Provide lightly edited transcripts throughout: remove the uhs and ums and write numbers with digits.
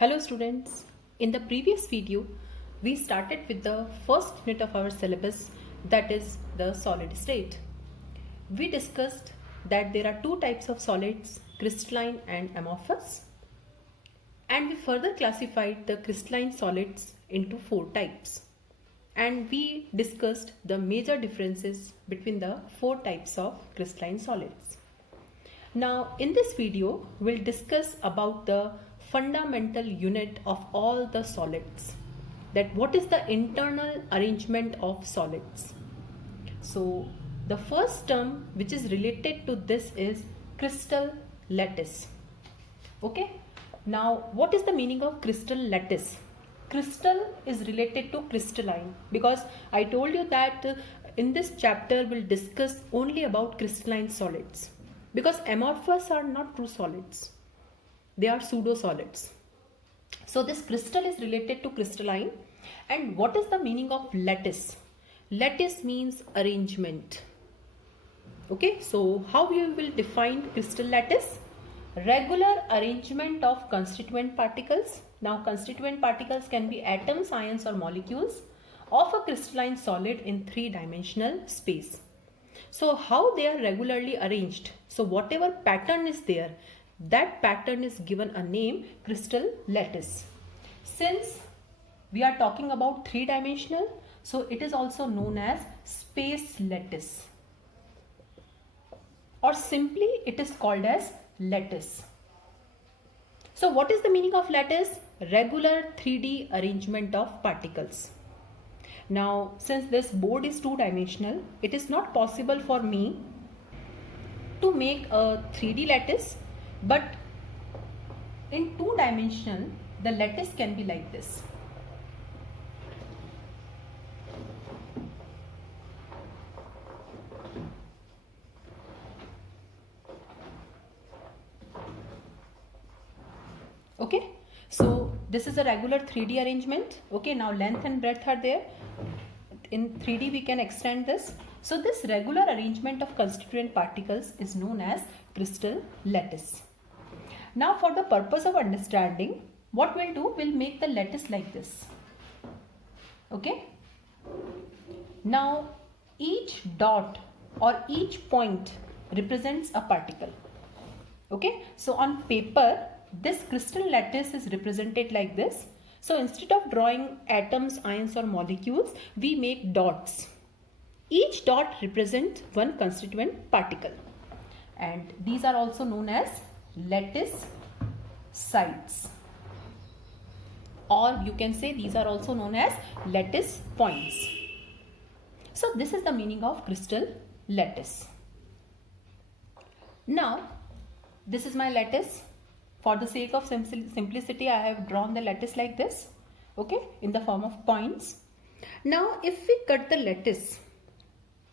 Hello students, in the previous video we started with the first unit of our syllabus, that is the solid state. We discussed that there are two types of solids, crystalline and amorphous, and we further classified the crystalline solids into four types, and we discussed the major differences between the four types of crystalline solids. Now in this video we'll discuss about the fundamental unit of all the solids, that what is the internal arrangement of solids. So the first term which is related to this is crystal lattice. Okay, now what is the meaning of crystal lattice? Crystal is related to crystalline, because I told you that in this chapter we'll discuss only about crystalline solids, because amorphous are not true solids, they are pseudo solids. So this crystal is related to crystalline. And what is the meaning of lattice? Lattice means arrangement. Okay, so how we will define crystal lattice? Regular arrangement of constituent particles. Now constituent particles can be atoms, ions or molecules of a crystalline solid in three-dimensional space. So how they are regularly arranged? So whatever pattern is there, that pattern is given a name, crystal lattice. Since we are talking about three-dimensional, so it is also known as space lattice, or simply it is called as lattice. So what is the meaning of lattice? Regular 3D arrangement of particles. Now since this board is two-dimensional, it is not possible for me to make a 3D lattice, but in two-dimensional the lattice can be like this. Okay, so this is a regular 3D arrangement. Okay, now length and breadth are there. In 3D we can extend this. So this regular arrangement of constituent particles is known as crystal lattice. Now for the purpose of understanding, what we'll do, we'll make the lattice like this. Okay, now each dot or each point represents a particle. Okay, so on paper this crystal lattice is represented like this. So instead of drawing atoms, ions or molecules, we make dots. Each dot represents one constituent particle, and these are also known as lattice sites, or you can say these are also known as lattice points. So this is the meaning of crystal lattice. Now this is my lattice. For the sake of simplicity, I have drawn the lattice like this, okay, in the form of points. Now if we cut the lattice,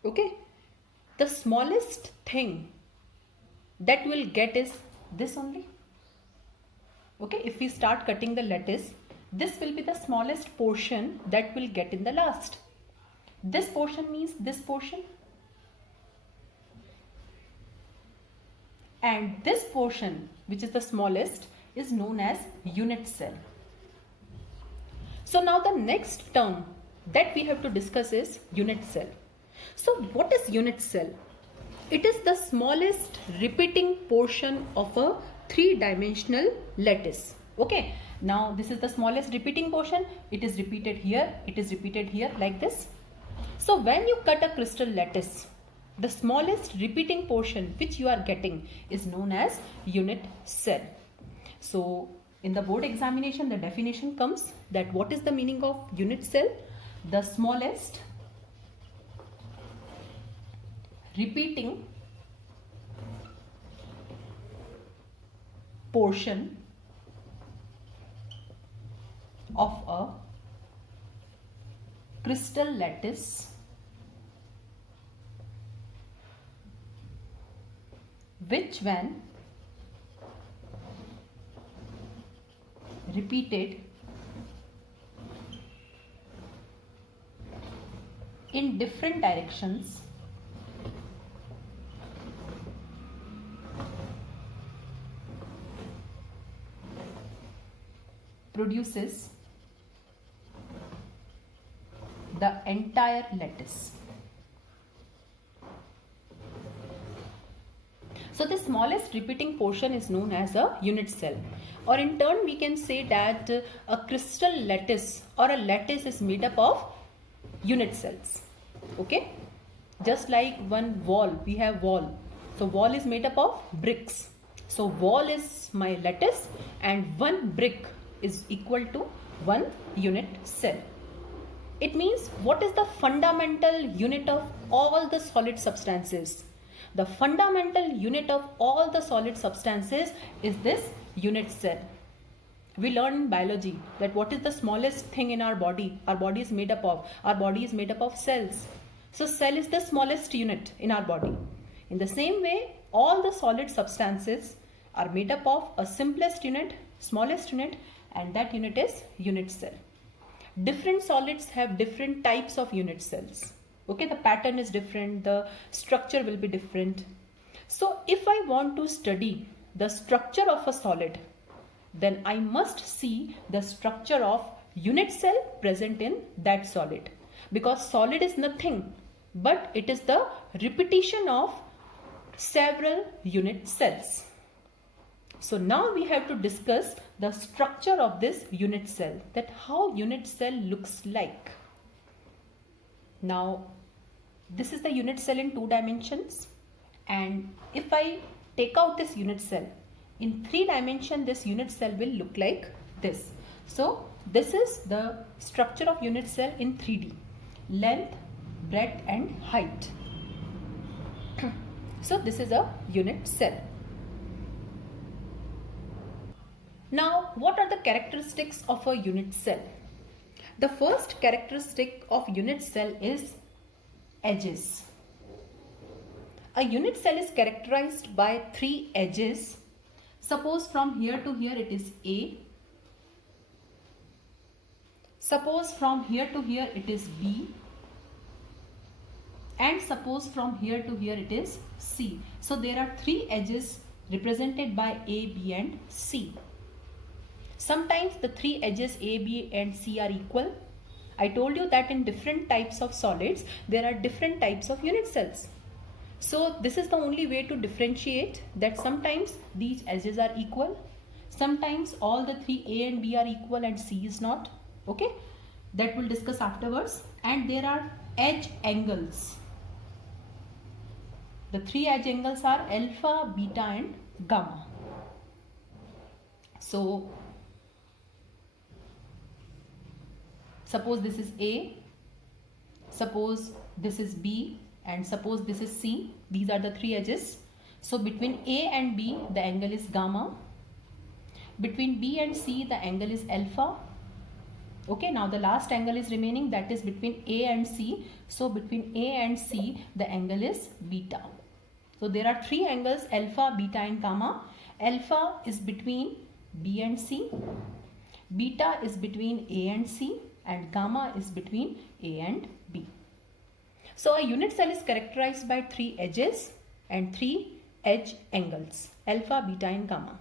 okay, the smallest thing that we'll get is this only. Okay, if we start cutting the lattice, this will be the smallest portion that we'll get in the last. This portion means this portion, and this portion, which is the smallest, is known as unit cell. So now the next term that we have to discuss is unit cell. So what is unit cell? It is the smallest repeating portion of a three-dimensional lattice. Okay, now this is the smallest repeating portion. It is repeated here, it is repeated here, like this. So when you cut a crystal lattice, the smallest repeating portion which you are getting is known as unit cell. So in the board examination the definition comes that what is the meaning of unit cell? The smallest repeating portion of a crystal lattice which when repeated in different directions produces the entire lattice. So the smallest repeating portion is known as a unit cell, or in turn we can say that a crystal lattice or a lattice is made up of unit cells. Okay, just like one wall, we have wall. So wall is made up of bricks. So wall is my lattice and one brick is equal to one unit cell. It means what is the fundamental unit of all the solid substances? The fundamental unit of all the solid substances is this unit cell. We learn in biology that what is the smallest thing in our body? Our body is made up of. Our body is made up of cells. So cell is the smallest unit in our body. In the same way, all the solid substances are made up of a simplest unit, smallest unit, and that unit is unit cell. Different solids have different types of unit cells. Okay, the pattern is different, the structure will be different. So if I want to study the structure of a solid, then I must see the structure of unit cell present in that solid. Because solid is nothing but it is the repetition of several unit cells. So now we have to discuss the structure of this unit cell, that how unit cell looks like. Now this is the unit cell in 2 dimensions, and if I take out this unit cell in 3 dimensions, this unit cell will look like this. So this is the structure of unit cell in 3D: length, breadth and height. So this is a unit cell. Now what are the characteristics of a unit cell? The first characteristic of unit cell is edges. A unit cell is characterized by 3 edges. Suppose from here to here it is A. Suppose from here to here it is B. And suppose from here to here it is C. So there are 3 edges represented by A, B and C. Sometimes the 3 edges A, B and C are equal. I told you that in different types of solids there are different types of unit cells. So this is the only way to differentiate, that sometimes these edges are equal, sometimes all the 3 A and B are equal and C is not. Okay, that we'll discuss afterwards. And there are edge angles. The 3 edge angles are alpha, beta and gamma. So suppose this is A, suppose this is B and suppose this is C. These are the 3 edges. So between A and B the angle is gamma. Between B and C the angle is alpha. Okay, now the last angle is remaining, that is between A and C. So between A and C the angle is beta. So there are 3 angles, alpha, beta and gamma. Alpha is between B and C. Beta is between A and C. And gamma is between A and B. So a unit cell is characterized by 3 edges and 3 edge angles, alpha, beta and gamma.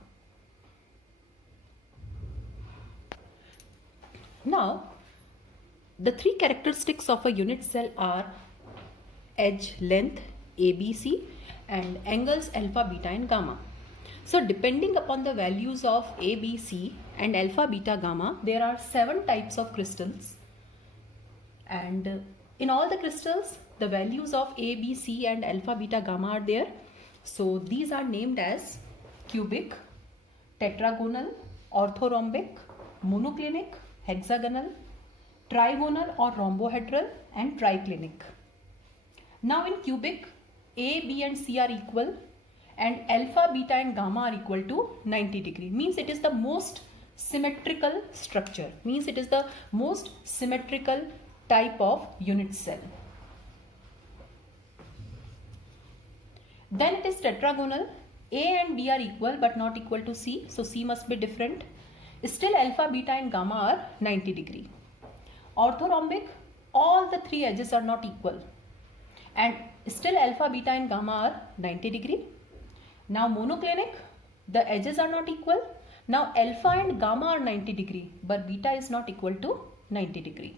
Now the 3 characteristics of a unit cell are edge length ABC and angles alpha, beta and gamma. So depending upon the values of A, B, C and alpha, beta, gamma, there are 7 types of crystals, and in all the crystals the values of A, B, C and alpha, beta, gamma are there. So these are named as cubic, tetragonal, orthorhombic, monoclinic, hexagonal, trigonal or rhombohedral and triclinic. Now in cubic, A, B and C are equal and alpha, beta and gamma are equal to 90 degree. Means it is the most symmetrical structure. Means it is the most symmetrical type of unit cell. Then it is tetragonal. A and B are equal but not equal to C. So C must be different. Still alpha, beta and gamma are 90 degree. Orthorhombic, all the 3 edges are not equal and still alpha, beta and gamma are 90 degree. Now monoclinic, the edges are not equal Now alpha and gamma are 90 degree, but beta is not equal to 90 degree.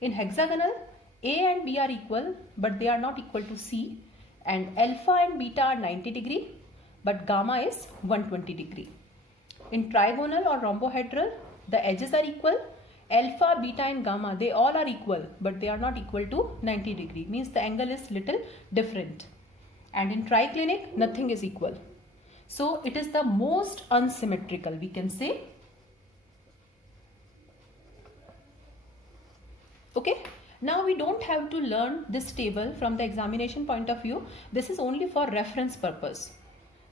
In hexagonal, A and B are equal, but they are not equal to C, and alpha and beta are 90 degree, but gamma is 120 degree. In trigonal or rhombohedral, the edges are equal. Alpha, beta and gamma, they all are equal, but they are not equal to 90 degree. Means the angle is little different. And in triclinic, nothing is equal. So it is the most unsymmetrical, we can say. Okay. Now we don't have to learn this table from the examination point of view. This is only for reference purpose.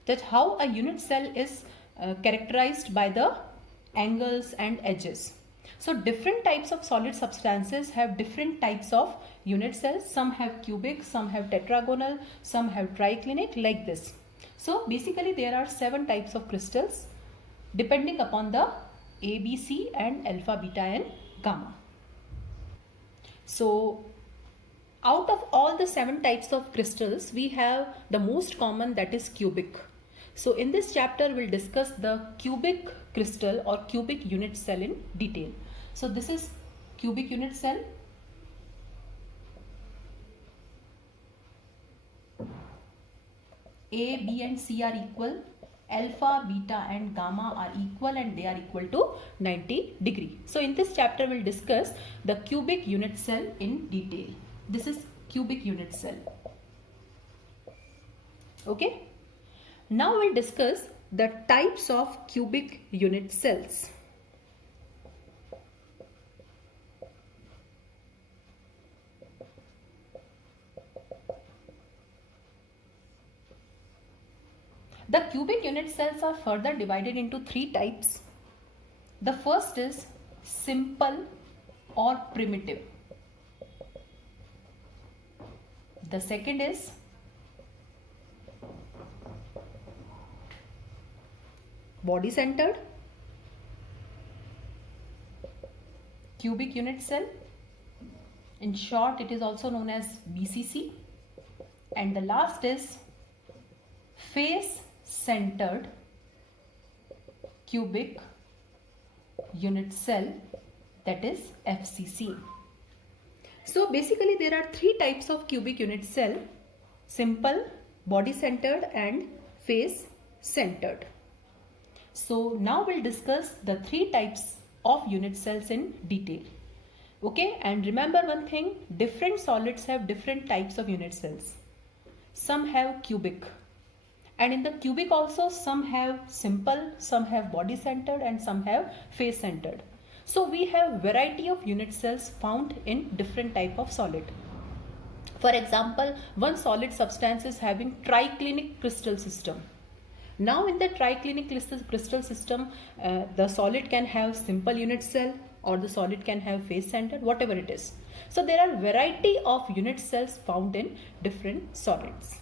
That how a unit cell is characterized by the angles and edges. So different types of solid substances have different types of unit cells. Some have cubic, some have tetragonal, some have triclinic, like this. So basically there are 7 types of crystals depending upon the A, B, C and alpha, beta and gamma. So out of all the 7 types of crystals, we have the most common, that is cubic. So in this chapter we'll discuss the cubic crystal or cubic unit cell in detail. So this is cubic unit cell. A, B and C are equal. Alpha, beta and gamma are equal and they are equal to 90 degree. So in this chapter we'll discuss the cubic unit cell in detail. This is cubic unit cell. Okay. Now we'll discuss the types of cubic unit cells. The cubic unit cells are further divided into 3 types. The first is simple or primitive. The second is body centered cubic unit cell. In short, it is also known as BCC. And the last is face centered cubic unit cell, that is FCC. So basically there are 3 types of cubic unit cell: simple, body centered and face centered. So now we'll discuss the 3 types of unit cells in detail. Okay, and remember one thing, different solids have different types of unit cells. Some have cubic, and in the cubic also some have simple, some have body centered and some have face centered. So we have variety of unit cells found in different type of solid. For example, one solid substance is having triclinic crystal system. Now in the triclinic crystal system, the solid can have simple unit cell or the solid can have face centered, whatever it is. So there are variety of unit cells found in different solids.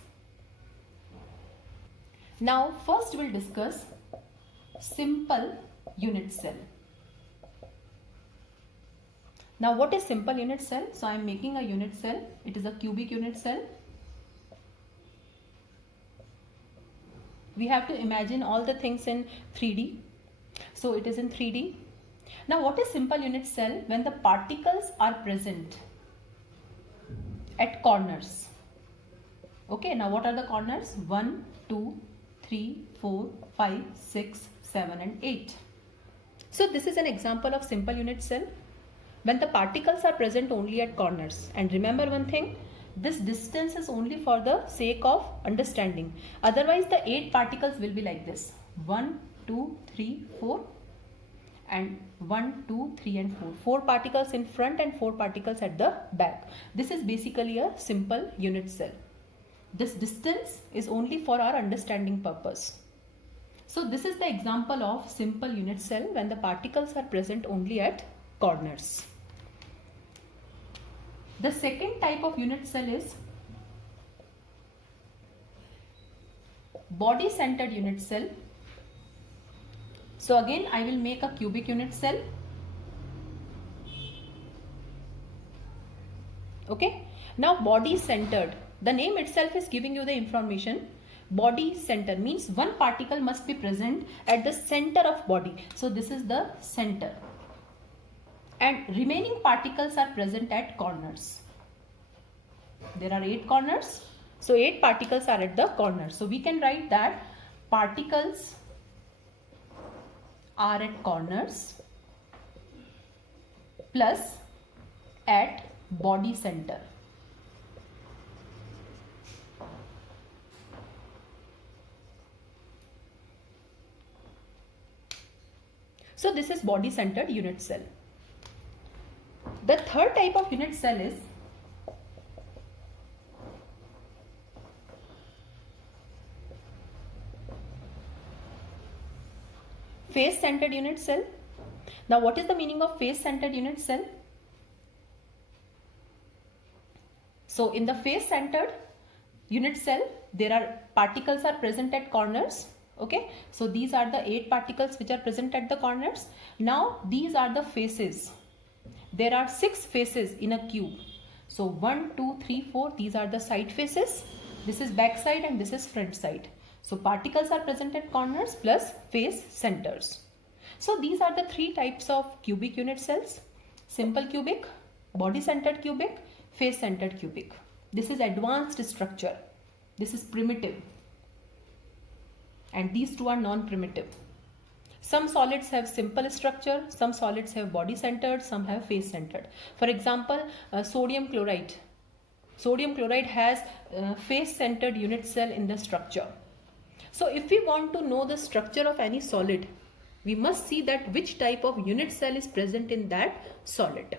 Now first we'll discuss simple unit cell. Now what is simple unit cell? So I am making a unit cell. It is a cubic unit cell. We have to imagine all the things in 3D. So it is in 3D. Now what is simple unit cell? When the particles are present at corners. Okay, now what are the corners? 1, 2, 3, 4, 5, 6, 7 and 8. So this is an example of simple unit cell. When the particles are present only at corners. And remember one thing, this distance is only for the sake of understanding. Otherwise the 8 particles will be like this. 1, 2, 3, 4 and 1, 2, 3 and 4. 4 particles in front and 4 particles at the back. This is basically a simple unit cell. This distance is only for our understanding purpose. So this is the example of simple unit cell when the particles are present only at corners. The second type of unit cell is body centered unit cell. So again I will make a cubic unit cell. Okay. Now body centered. The name itself is giving you the information. Body center means one particle must be present at the center of body. So this is the center. And remaining particles are present at corners. There are 8 corners. So 8 particles are at the corners. So we can write that particles are at corners plus at body center. So this is body centered unit cell. The third type of unit cell is face centered unit cell. Now what is the meaning of face centered unit cell? So in the face centered unit cell, there are particles are present at corners. Okay, so these are the 8 particles which are present at the corners. Now these are the faces. There are 6 faces in a cube. So 1, 2, 3, 4, these are the side faces. This is back side and this is front side. So particles are present at corners plus face centers. So these are the 3 types of cubic unit cells: simple cubic, body centered cubic, face centered cubic. This is advanced structure. This is primitive. And these two are non-primitive. Some solids have simple structure, some solids have body centered, some have face centered. For example, sodium chloride. Sodium chloride has face centered unit cell in the structure. So if we want to know the structure of any solid, we must see that which type of unit cell is present in that solid.